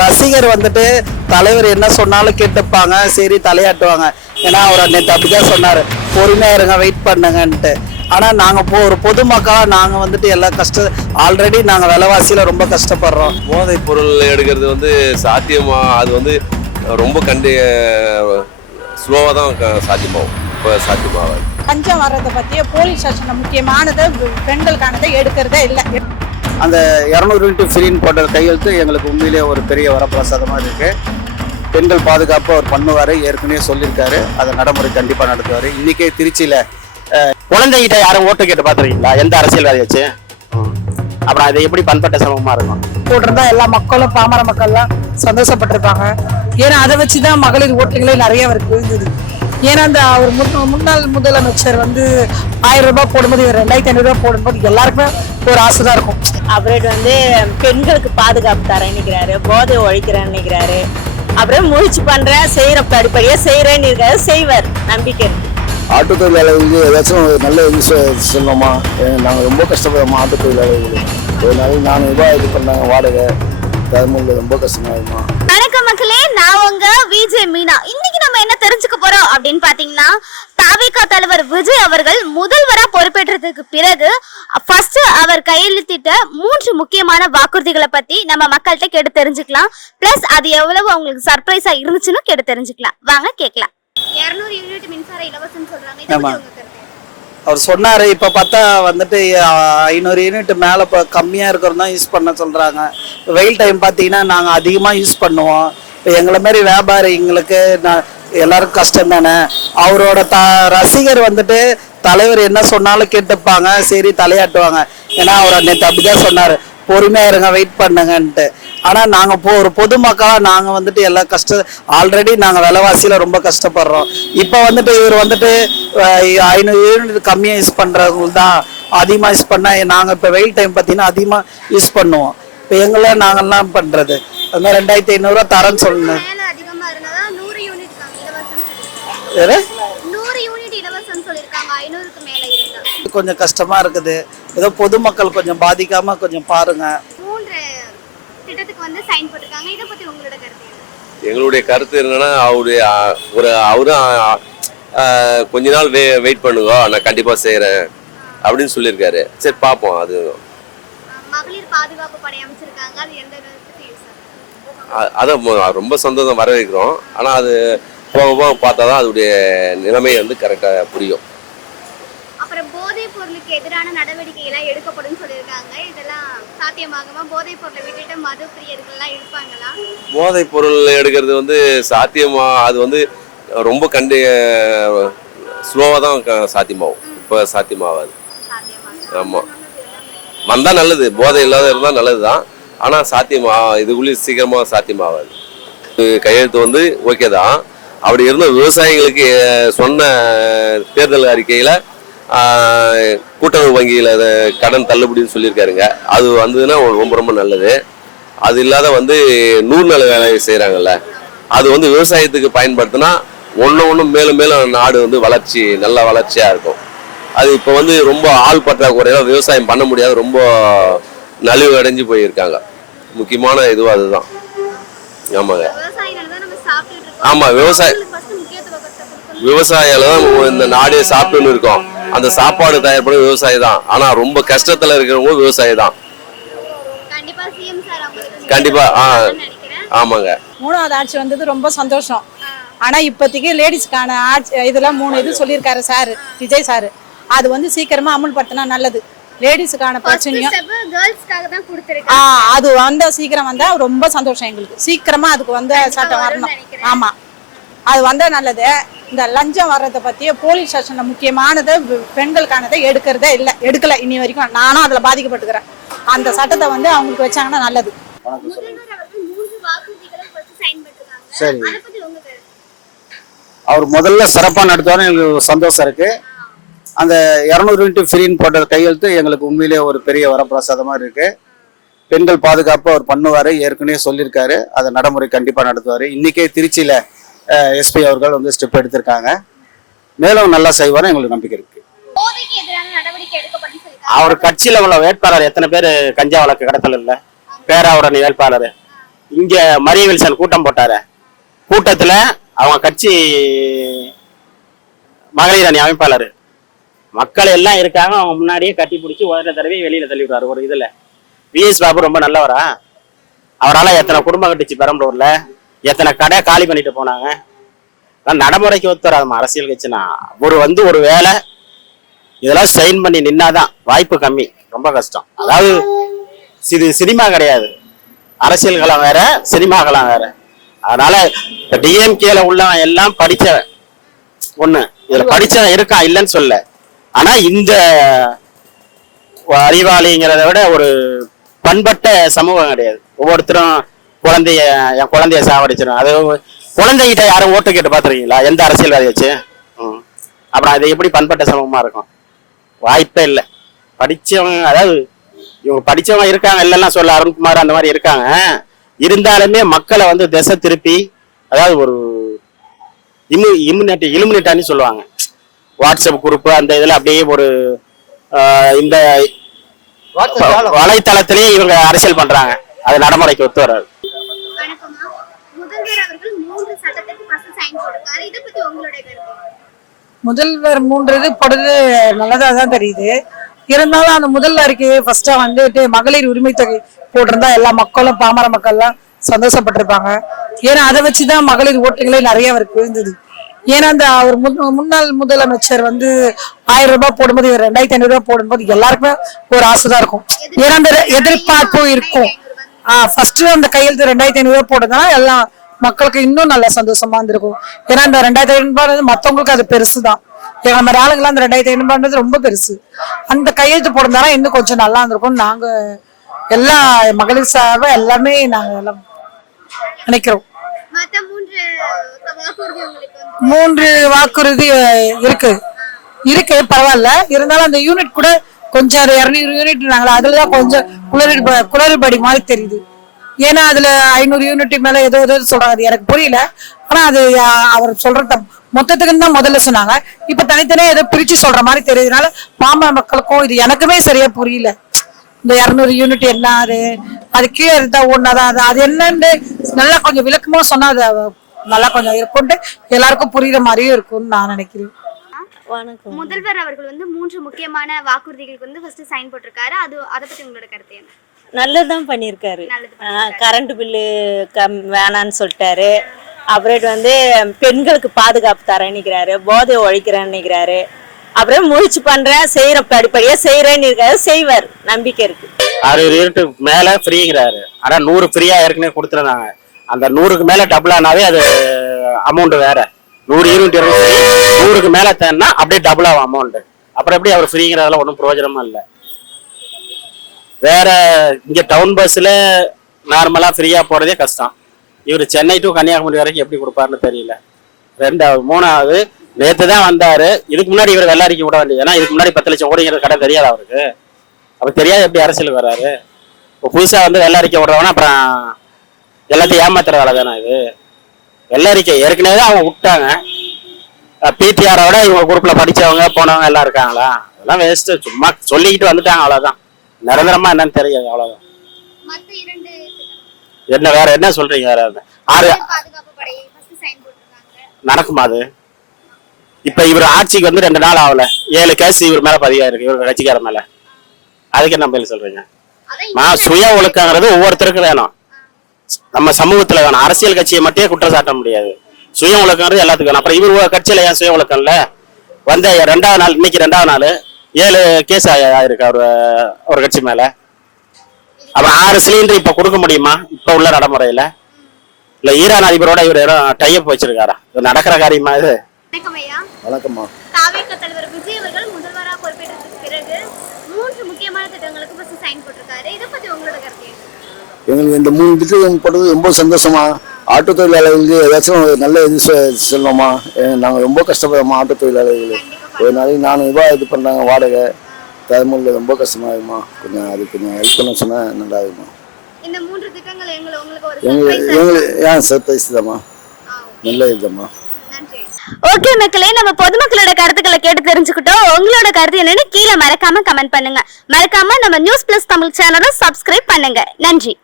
ரசிகர் வந்துட்டு தலைவர் என்ன சொன்னாலும் கேட்டுப்பாங்க, சரி தலையாட்டுவாங்க. ஏன்னா அவர் நேற்று அப்படிதான் சொன்னார், பொறுமையாக இருங்க, வெயிட் பண்ணுங்கன்ட்டு. ஆனால் நாங்கள் ஒரு பொதுமக்களாக நாங்கள் வந்துட்டு எல்லா ஆல்ரெடி நாங்கள் விலைவாசியில் ரொம்ப கஷ்டப்படுறோம். போதைப் பொருள் எடுக்கிறது வந்து சாத்தியமா, அது வந்து ரொம்ப ஸ்லோவாக தான் சாத்தியமாகும். இப்போ சாத்தியமாகாது. பஞ்சம் வர்றதை பற்றிய போலீஸ் ஸ்டேஷனில் முக்கியமானது பெண்களுக்கானதை எடுக்கிறதே இல்லை. அந்த 200 யூனிட் ஃப்ரீன்னு போட்ட கையெழுத்து எங்களுக்கு உண்மையிலேயே ஒரு பெரிய வரப்பிரசாதமாக இருக்குது. பெண்கள் பாதுகாப்பு அவர் பண்ணுவார், ஏற்கனவே சொல்லியிருக்காரு. அதை நடைமுறை கண்டிப்பாக நடத்துவார். இன்றைக்கே திருச்சியில் குழந்தைகிட்ட யாரும் ஓட்டு கேட்டு பார்த்துருக்கீங்களா? எந்த அரசியல்வாதி வச்சு? அப்புறம் அதை எப்படி பண்பட்ட சமமாக இருக்கும்? போட்டிருந்தா எல்லா மக்களும், பாமர மக்கள்லாம் சந்தோஷப்பட்டிருப்பாங்க. ஏன்னா அதை வச்சு தான் மகளிர் ஓட்டுகளே நிறைய அவருக்கு விழுந்தது. ஏன்னா அந்த அவர் முன்னாள் முதலமைச்சர் வந்து 1000 ரூபாய் போடும்போது, 2500 ரூபாய் போடும்போது எல்லாருக்குமே ஒரு ஆசை தான் இருக்கும். அப்புறம் வந்து பெண்களுக்கு பாதுகாப்பு தரேன் நினைக்கிறாரு, போதை ஒழிக்கிறேன்னு நினைக்கிறாரு. அப்புறம் முயற்சி பண்றேன், செய்யற படிப்படியா செய்யறேன்னு இருக்காரு, செய்வார், நம்பிக்கை இருக்கு. ஆட்டோ தொழிலாளர்களுக்கு ஏதாச்சும் நல்ல இது சொல்லணுமா? நாங்கள் ரொம்ப கஷ்டப்படுறோமா ஆட்டோ தொழிலாளர்கள். ஒரு நாளைக்கு 400 ரூபாய் இது பண்ணாங்க வாடகை, தமிழ்ல ரொம்ப கஷ்டமாயிருமா. வணக்கம் மக்களே, நான் உங்க விஜய் மீனா. இன்னைக்கு நம்ம என்ன தெரிஞ்சுக்க போறோம் அப்படின்னு பாத்தீங்கன்னா, தாவேகா தலைவர் விஜய் அவர்கள் முதல்வரா பொறுப்பேற்றதுக்கு பிறகு ஃபர்ஸ்ட் அவர் கையெழுத்திட்ட 3 முக்கியமான வாக்குறுதிகளை பத்தி நம்ம மக்கள்கிட்ட கேட்டு தெரிஞ்சுக்கலாம். பிளஸ் அது எவ்வளவு அவங்களுக்கு சர்ப்ரைஸா இருந்துச்சுன்னு கேட்டு தெரிஞ்சுக்கலாம். வாங்க கேட்கலாம். 200 யூனிட் மின்சார இலவசம் சொல்றாங்க. அவர் சொன்னார். இப்போ பார்த்தா வந்துட்டு 500 யூனிட் மேலே இப்போ கம்மியாக இருக்கிறது தான் யூஸ் பண்ண சொல்கிறாங்க. வெயில் டைம் பார்த்தீங்கன்னா நாங்கள் அதிகமாக யூஸ் பண்ணுவோம். இப்போ எங்களை மாரி வியாபாரிங்களுக்கு எல்லாருக்கும் கஷ்டம் தானே. அவரோட ரசிகர் வந்துட்டு தலைவர் என்ன சொன்னாலும் கேட்டுப்பாங்க, சரி தலையாட்டுவாங்க. ஏன்னா அவர் நேற்று அப்படிதான் சொன்னார், பொறுமையாக இருங்க, வெயிட் பண்ணுங்கன்ட்டு. ஆனால் நாங்கள் ஒரு பொதுமக்களாக நாங்கள் வந்துட்டு எல்லா ஆல்ரெடி நாங்கள் விலைவாசியில் ரொம்ப கஷ்டப்படுறோம். இப்போ வந்துட்டு இவர் வந்துட்டு 500 யூனிட் கம்மியாக யூஸ் பண்ணுறவங்களுக்கு தான் அதிகமாக யூஸ் பண்ணால், நாங்கள் இப்போ வெயில் டைம் பார்த்தீங்கன்னா அதிகமாக யூஸ் பண்ணுவோம். இப்போ எங்களை நாங்கள்லாம் பண்ணுறது அது மாதிரி 2500 ரூபா தரேன்னு சொன்னேன். கொஞ்சம் கஷ்டமா இருக்குது. ஏதோ பொதுமக்கள் கொஞ்சம் பாதிக்காம கொஞ்சம் பாருங்க. எங்களுடைய கருத்து என்னன்னா, அவரும் கொஞ்ச நாள் வெயிட் பண்ணுங்க, நான் கண்டிப்பா செய்யறேன் அப்படின்னு சொல்லியிருக்காரு. சரி பார்ப்போம். அது அதான் ரொம்ப சந்தோஷம், வரவேற்கிறோம். ஆனா அது போக போக பார்த்தாதான் அதோடைய நிலைமை வந்து கரெக்டா புரியும். அப்புறம் போதைப் பொருளுக்கு எதிரான நடவடிக்கைகள் எடுக்கப்படும் சொல்லியிருக்காங்க. இதெல்லாம் சாத்தியமாகுமா? போதைப் பொருளை விட்டுட்டு மது பிரியர்கள்லாம் எடுப்பாங்களா? போதைப் பொருள் எடுக்கிறது வந்து சாத்தியமா, அது வந்து ரொம்ப ஸ்லோவாக தான் சாத்தியமாகும். இப்போ சாத்தியமாகாது. ஆமாம், வந்தால் நல்லது, போதை இல்லாத இருந்தால் நல்லது தான். ஆனால் இதுக்குள்ளே சீக்கிரமாக சாத்தியமாகாது. கையெழுத்து வந்து ஓகே தான். அப்படி இருந்த விவசாயிகளுக்கு சொன்ன தேர்தல் அறிக்கையில் கூட்டுறவு வங்கியில் கடன் தள்ளுபடின்னு சொல்லியிருக்காருங்க. அது வந்ததுன்னா ரொம்ப ரொம்ப நல்லது. அது இல்லாத வந்து 100 நாள் வேலை செய்கிறாங்கல்ல, அது வந்து விவசாயத்துக்கு பயன்படுத்தினா ஒன்று மேலும் மேலும் நாடு வந்து நல்ல வளர்ச்சியாக இருக்கும். அது இப்போ வந்து ரொம்ப ஆள் பற்றாக்குறையாக விவசாயம் பண்ண முடியாது, ரொம்ப நலிவு அடைஞ்சு போயிருக்காங்க. முக்கியமான இதுவும் அதுதான். ஆமாங்க, ஆமாம், விவசாயியால தான் இந்த நாடே சாப்பிட்டுன்னு இருக்கோம். அந்த சாப்பாடு தயார்படும் விவசாயி தான். ஆனா ரொம்ப கஷ்டத்துல இருக்கிறவங்க விவசாயி தான். கண்டிப்பா. ஆமாங்க, 3வது ஆட்சி வந்தது ரொம்ப சந்தோஷம். ஆனா இப்போதைக்கு லேடிஸ்க்கான ஆட்சி இதெல்லாம் 3 இது சொல்லியிருக்காரு சார், விஜய் சார். அது வந்து சீக்கிரமா அமல்படுத்தினா நல்லது. லேடிஸுக்கான பிரச்சனையும் அது வந்தா சீக்கிரம் வந்தா ரொம்ப சந்தோஷம் எங்களுக்கு. சீக்கிரமா அதுக்கு வந்து சட்டம் வரணும். ஆமா, அது வந்தா நல்லது. இந்த லஞ்சம் வர்றதை பற்றிய போலீஸ் ஸ்டேஷனில் முக்கியமானது பெண்களுக்கானதை எடுக்கிறதே இல்லை, எடுக்கலை இன்னி வரைக்கும். நானும் அதில் பாதிக்கப்பட்டுக்கிறேன். அந்த சட்டத்தை வந்து அவங்களுக்கு வச்சாங்கன்னா நல்லது. சரி, அவர் முதல்ல சிறப்பாக நடத்துவார், எங்களுக்கு சந்தோஷம் இருக்கு. அந்த 200 யூனிட் ஃப்ரீன்னு போட்ட கையெழுத்து எங்களுக்கு உண்மையிலேயே ஒரு பெரிய வரப்பிரசாதமாக இருக்கு. பெண்கள் பாதுகாப்பு அவர் பண்ணுவார், ஏற்கனவே சொல்லியிருக்காரு. அதை நடைமுறை கண்டிப்பாக நடத்துவார். இன்றைக்கே திருச்சியில் எஸ்பி அவர்கள் வந்து ஸ்டெப் எடுத்திருக்காங்க. மேலும் நல்லா செய்வார், எங்களுக்கு நம்பிக்கை இருக்கு. அவர் கட்சியில் உள்ள வேட்பாளர் எத்தனை பேர் கஞ்சா வழக்கு கடத்தல் இல்லை? பேராவுடன் வேட்பாளர் இங்க மரிய வில்சன் கூட்டம் போட்டாரு. கூட்டத்துல அவங்க கட்சி மகளிர் அணி அமைப்பாளர் மக்கள் எல்லாம் இருக்காங்க, அவங்க முன்னாடியே கட்டி பிடிச்சி உதட்ட தடவை வெளியில தள்ளி விடுறாரு. ஒரு இதுல விஎஸ் பாபு ரொம்ப நல்லவரா? அவரால் எத்தனை குடும்பம் கட்டுச்சு பெரம்பலூர்ல, எத்தனை கடை காலி பண்ணிட்டு போனாங்க. நடைமுறைக்கு ஒத்துறாதுமா அரசியல் கட்சினா. ஒரு வேலை இதெல்லாம் ஸ்ட்ரெயின் பண்ணி நின்னாதான் வாய்ப்பு கம்மி, ரொம்ப கஷ்டம். அதாவது இது சினிமா கிடையாது, அரசியல் களம் வேற, சினிமா களம் வேற. அதனால டிஎம்கேல உள்ளவன் எல்லாம் படிச்சவன் ஒண்ணு, இதுல படிச்சவன் இருக்கான் இல்லைன்னு சொல்ல. ஆனா இந்த அறிவாளிங்கிறத விட ஒரு பண்பட்ட சமூகம் கிடையாது. ஒவ்வொருத்தரும் என் குழந்தைய சாவடிச்சிடும். அது குழந்தைகிட்ட யாரும் ஓட்டு கேட்டு பாத்துருக்கீங்களா எந்த அரசியல்வாதி வச்சு? அப்புறம் அது எப்படி பண்பட்ட சமூகமா இருக்கும்? வாய்ப்பே இல்லை. படிச்சவங்க, அதாவது இவங்க படிச்சவங்க இருக்காங்க இல்லைன்னா சொல்ல, அருண்குமார் அந்த மாதிரி இருக்காங்க. இருந்தாலுமே மக்களை திசை திருப்பி, அதாவது ஒரு இலுமினேட்டான்னு சொல்லுவாங்க, வாட்ஸ்அப் குரூப் அந்த இதுல அப்படியே ஒரு இந்த வலைத்தளத்திலேயே இவங்க அரசியல் பண்றாங்க. அது நடைமுறைக்கு ஒத்து வராது. முதல்வர் 3 இது போடுறது நல்லதா தான் தெரியுது. இருந்தாலும் அந்த முதல் அறிக்கையை ஃபர்ஸ்டா மகளிர் உரிமை தொகை போட்டிருந்தா எல்லா மக்களும், பாமர மக்கள்லாம் சந்தோஷப்பட்டிருப்பாங்க. ஏன்னா அதை வச்சுதான் மகளிர் ஓட்டுகளே நிறைய அவருக்கு இருந்தது. ஏன்னா அந்த அவர் முன்னாள் முதலமைச்சர் 1000 ரூபாய் போடும்போது, 2500 ரூபாய் போடும்போது எல்லாருக்குமே ஒரு ஆசைதான் இருக்கும். ஏன்னா அந்த எதிர்பார்ப்பு இருக்கும். ஃபர்ஸ்ட் அந்த கையெழுத்து 2500 ரூபாய் போட்டதுனால எல்லா மக்களுக்கு இன்னும் நல்ல சந்தோஷமா இருந்திருக்கும். ஏன்னா அந்த 2500 ரூபாய் மத்தவங்களுக்கு அது பெருசுதான். எங்க மாதிரி ஆளுங்கெல்லாம் அந்த 2500 ரூபாய் ரொம்ப பெருசு. அந்த கையெழுத்து போடுறதுனால இன்னும் கொஞ்சம் நல்லா இருந்திருக்கும். நாங்க எல்லா மகளிர் சார்பா எல்லாமே நாங்க எல்லாம் நினைக்கிறோம். 3 வாக்குறுதி இருக்கு பரவாயில்ல. இருந்தாலும் அந்த யூனிட் கூட கொஞ்சம் 200 யூனிட் நாங்களா, அதுலதான் கொஞ்சம் குளறுபடி மாதிரி தெரியுது. ஏன்னா அதுல 500 யூனிட் மேல ஏதோ சொல்றாங்க, எனக்கு புரியல. ஆனா அது அவர் சொல்ற மொத்தத்துக்குன்னு தான் முதல்ல சொன்னாங்க. இப்ப தனித்தனியா ஏதோ பிரிச்சு சொல்ற மாதிரி தெரியுதுனால பாமர மக்களுக்கும் இது எனக்குமே சரியா புரியல. இந்த 200 யூனிட் என்ன, அது கீழே இருந்தா ஒன்னாதான் அது என்னன்னு நல்லா கொஞ்சம் விளக்கமா சொன்னா அது நல்லா கொஞ்சம் இருக்கும்ட்டு எல்லாருக்கும் புரியுற மாதிரியும் இருக்கும்னு நான் நினைக்கிறேன். முதல்வர் அவர்கள் 3 முக்கியமான வாக்குறுதிகளுக்கு ஃபர்ஸ்ட் சைன் போட்டிருக்காரு. அதை பத்தி உங்களோட கருத்து என்ன? நல்லதுதான் பண்ணியிருக்காரு. கரண்ட் பில்லு வேணான்னு சொல்லிட்டாரு. அப்புறம் பெண்களுக்கு பாதுகாப்பு தரேன்னுக்கிறாரு, போதை ஒழிக்கிறேன்னுக்கிறாரு. அப்புறம் முயற்சி பண்றேன், செய்யறேன், படிப்படியா செய்யறேன்னு இருக்காரு. செய்வார், நம்பிக்கை இருக்கு. 60 யூனிட் மேல ஃப்ரீங்கிறாரு. ஆனா 100 ஃப்ரீயா ஏற்கனவே கொடுத்துருந்தாங்க. அந்த 100க்கு மேல டபுள் ஆனாவே அது அமௌண்ட் வேற. 100 யூனிட் 100க்கு மேல தேன்னா அப்படியே டபுள் ஆகும் அமௌண்ட். அப்புறம் எப்படி அவர் ஃப்ரீங்கிறதுல ஒன்றும் பிரயோஜனமா இல்லை. வேற இங்க டவுன் பஸ்ல நார்மலா ஃப்ரீயா போறதே கஷ்டம். இவர் சென்னை டு கன்னியாகுமரி வரைக்கும் எப்படி கொடுப்பாருன்னு தெரியல. 3வது நேற்று தான் வந்தாரு. இதுக்கு முன்னாடி இவர் வெள்ளாரிக்கு விட வேண்டியது. ஏன்னா இதுக்கு முன்னாடி 10 லட்சம் கோடிங்கிற கடை தெரியாது அவருக்கு. அப்ப தெரியாது எப்படி அரசியலுக்கு வர்றாரு. இப்போ புதுசா வெள்ளாரிக்கை விடுறவனா அப்புறம் எல்லாத்தையும் ஏமாத்துற வேலை தானே இது. வெள்ளரிக்கை ஏற்கனவே தான் அவங்க விட்டாங்க. பிடிஆரோட இவங்க குரூப்ல படிச்சவங்க போனவங்க எல்லாம் இருக்காங்களா? அதெல்லாம் வேஸ்ட். சும்மா சொல்லிக்கிட்டு வந்துட்டாங்க, அவ்வளவுதான். நிரந்தரமா என்னன்னு தெரியாது, அவ்வளவுதான். என்ன வேற என்ன சொல்றீங்க? வேற 6 நடக்குமா அது? இப்ப இவர் ஆட்சிக்கு 2 நாள் ஆகல, 7 கேஸ் இவர் மேல பதிவாயிருக்கு, இவங்க கட்சிக்கார மேல. அதுக்கு என்ன பதில் சொல்றீங்க? சுய ஒழுக்கங்கிறது ஒவ்வொருத்தருக்கும் வேணும், நம்ம சமூகத்துல வேணும். அரசியல் கட்சியை மட்டும் குற்றம் சாட்ட முடியாது. சுய ஒழுக்கங்கிறது எல்லாத்துக்கும் வேணும். அப்புறம் இவர் கட்சியில ஏன் சுய ஒழுக்கம் இல்ல? 2வது நாள், இன்னைக்கு 2வது நாள் 7 கேஸ் ஆயிருக்கு ஒரு கட்சி மேல. அப்புறம் 6 சிலிண்டர் இப்ப கொடுக்க முடியுமா இப்ப உள்ள நடைமுறையில? இல்ல ஈரான் அதிபரோட இவர் டைப் வச்சிருக்காரா? இது நடக்கிற காரியமா இது? வணக்கம்மா. தாவேக தலைவர் விஜய் அவர்கள் முதல்வரா பொறுப்பேற்றதுக்கு பிறகு 3 முக்கியமான திட்டங்களுக்கு ஃபர்ஸ்ட் சைன் போட்டிருக்காரு. இத பத்தி உங்களோட கருத்து என்ன? எங்களுக்கு இந்த 3 திட்டம் போட்டது ரொம்ப சந்தோஷமா. ஆட்டோ தொழிலாளர்களுக்கு ஏதாச்சும் நல்ல இது சொல்லணுமா? நாங்கள் ரொம்ப கஷ்டப்படுறோமா ஆட்டோ தொழிலாளர்கள். ஒரு நாளைக்கு 400 ரூபாய் இது பண்ணுறாங்க வாடகை. தலைமுறையில் ரொம்ப கஷ்டமா இருக்குமா. கொஞ்சம் அது கொஞ்சம் ஹெல்ப் பண்ண சொன்னா நல்லா இருக்குமா. இந்த 3 திட்டங்கள் எங்களுக்கு சர்ப்ரைஸ் தான்மா, நல்ல இதுதாம்மா. ஓகே மக்களே, நம்ம பொதுமக்களோட கருத்துக்களை கேட்டு தெரிஞ்சுக்கிட்டோம். உங்களோட கருத்து என்னன்னு கீழே மறக்காம கமெண்ட் பண்ணுங்க. மறக்காம நம்ம நியூஸ் பிளஸ் தமிழ் சேனலை சப்ஸ்கிரைப் பண்ணுங்க. நன்றி.